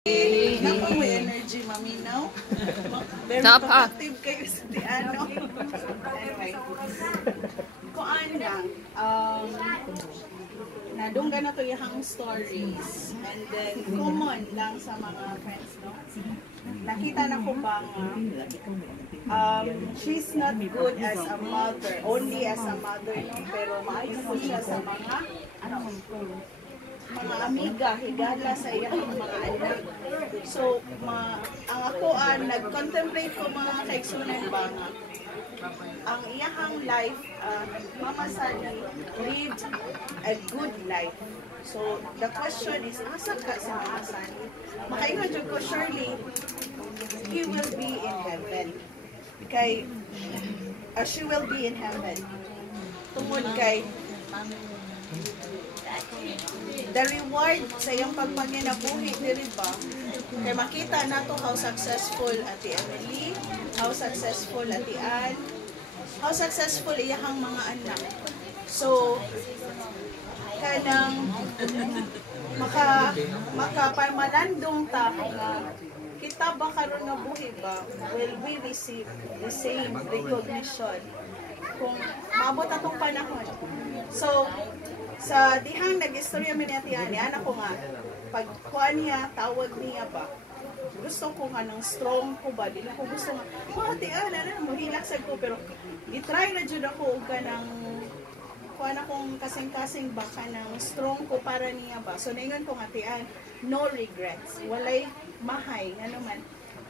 Napang may energy, maminaw. Very productive kayo sa ano. Anyway. Kuan lang. Nadungga na to yung stories. And then, common lang sa mga friends, no? Nakita na ko ba she's not good as a mother, only as a mother, no? Pero maayos po siya sa mga amiga, higala sa iyang mga anak. So, ang ako nag-contemplate ko mga kaigsunan ba nga, ang iyang life, Mama Sally lived a good life. So, the question is, asa ka si Mama Sally? Makaingon ko, surely, he will be in heaven. She will be in heaven. Tungod kay, the reward sa iyong pagpanginabuhi, diri ba? Kaya makita na to how successful Ate Emily, how successful Ate Ann, how successful iyahang mga anak. So, kanang makaparmalandong ta nga kita ba karon nga buhi ba will we receive the same recognition kung maabot atong panahon. So, sa dihang nag-istorya mi ni Ate Ann, anak ko nga, pagkuhan niya, tawag niya ba, gusto ko nga ng strong ko ba, di na ko gusto nga, Ate Ann, mahilaksan ko, pero itry na dyan ako ka ng, kuhan akong kasing-kasing ba ka ng strong ko para niya ba. So, naingon ko nga, Ate Ann, no regrets, walay mahay, nga naman,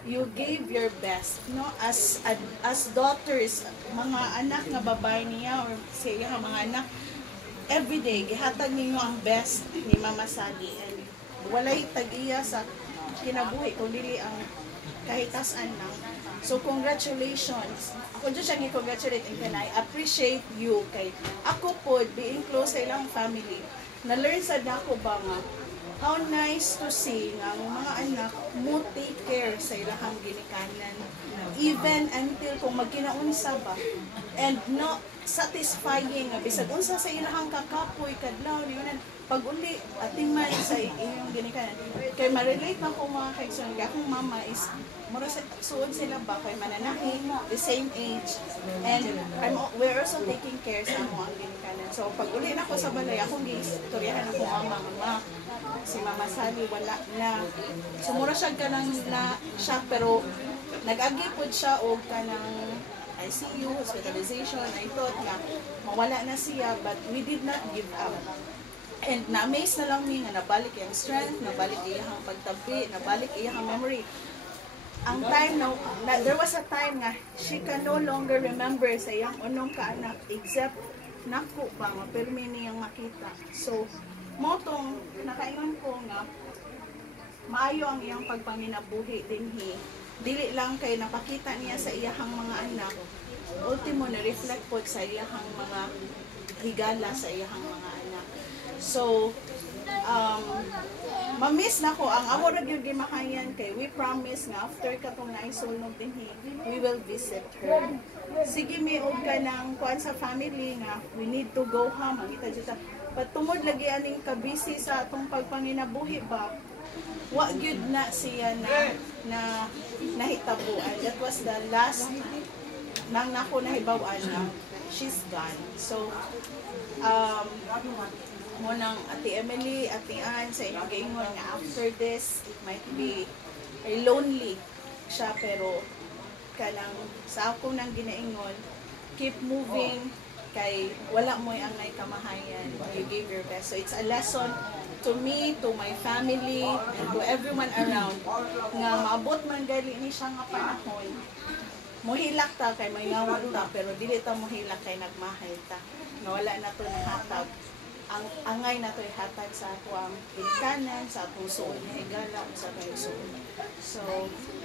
you gave your best, no, as daughters, mga anak nga babae niya, or siya mga anak, everyday, gihatag ninyo ang best ni Mama Sally, and walay tag-iya sa kinabuhi kung dili ang kahitasan lang. So, congratulations. Ako dyan siyang i-congratulate and I appreciate you kay ako po, being close sa ilang family, na-learn sa dako ba nga, how nice to see nga ang mga anak mo take care sa ilang ginikanan, even until kung magkinaunsa ba, and no satisfying nga bisag unsa sa ilang kakapoy kadlaw niyon pag uli ating man sa iyong ginikanan kay ma-relate na ko mga kaigsoon nga akong mama is mura suod sila ba kay mananahi the same age, and we're also taking care sa among ginikanan. So pag uli na ko sa balay akong giistoryahan ako mama si Mama Sally wala na sumura siya kanang na siya, pero nag-agi pod siya og kanang ICU, hospitalization. I thought nga mawala na siya, but we did not give up. And na-amaze na lang mi nga nabalik yung strength, nabalik iyang pagtabi, nabalik iyang memory. Ang time there was a time nga she can no longer remember sa iyang unong kaanak except naku ba nga permi niyang makita. So motong nakaingon ko nga maayo ang iyang pagpanginabuhi dinhi, dili lang kay napakita niya sa iyahang mga anak, ultimo na reflect po sa iyahang mga higala sa iyahang mga anak. So ma-miss na ko ang amo ra gyud gimakayan kay we promise nga after katong naisulnog dinhi we will visit her. Sige mi og kanang kuan sa family nga we need to go home mangita jud ta patungod lagi aning kabisi sa atong pagpanginabuhi ba, wa gyud na siya na nahitabuan. That was the last nang nako nahibaw-an na she's gone. So mo nang Ate Emily, Ate Ann sa inyong gaingon nga after this it might be lonely siya, pero kanang sa ako nang ginaingon keep moving kay wala mo ang nay kamahayan, you gave your best. So it's a lesson to me, to my family, and to everyone around nga maabot man gali ni siya nga panahon mohilak ta kay may ngawag ta, pero dili ta mohilak kay nagmahay ta nga wala na to nahatag ang angay na to ihatag sa ako ang ginikanan sa atong suod na higala sa atong suod. So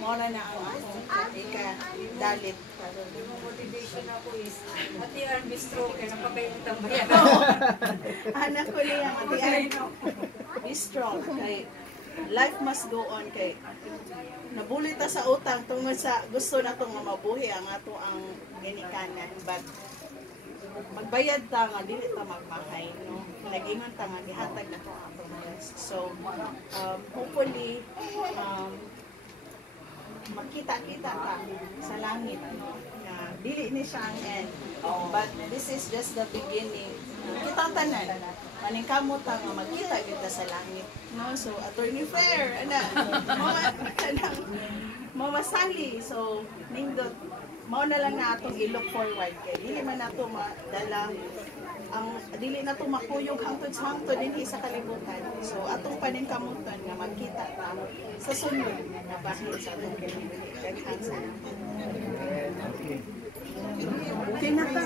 mora na ang akong dalit motivation ako is Ate Ann bistro kay napakayong tambayan. Anak ko niya Ate Ann be strong kay life must go on kay nabulit ta sa utang tungod sa gusto natong mabuhi ang ato ang ginikanan, but magbayad ta nga dili ta magmahay, no? Nag-ingon ta nga gihatag na to ang blessed. So, hopefully, makita-kita ka sa langit, no? Na dili ni siya ang end. But this is just the beginning. Kita tanan. Maning kamot nga magkita kita sa langit. No? So, Attorney Fair, mamasali. So, nindot, mao na lang na atong i-look forward kay dili man nato madala ang dili na to makuyog hangtod sa hangtod dinhi sa kalibutan. So atong paningkamutan nga magkita ta sa sunod na bahin sa atong kalibutan. Daghang salamat. Okay na ta.